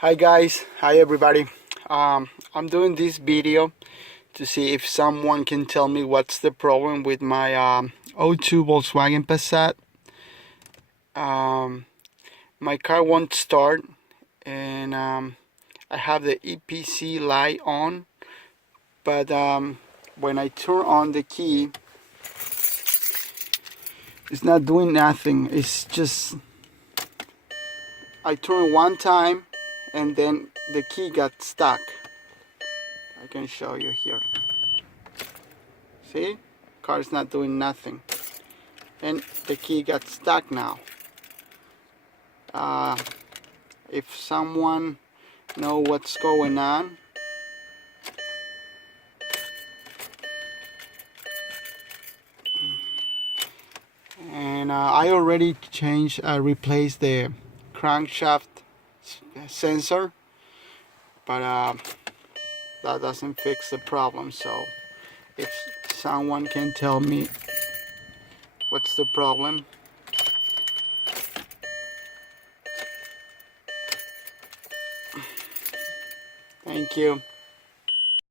Hi guys, hi everybody. I'm doing this video to see if someone can tell me what's the problem with my '02 Volkswagen Passat. My car won't start, and I have the EPC light on, but when I turn on the key, it's not doing nothing. It's just I turn one time and then the key got stuck. I can show you here. See? Car's not doing nothing. And the key got stuck now. If someone know what's going on, and I already replaced the crankshaft sensor, but that doesn't fix the problem. So if someone can tell me what's the problem. Thank you.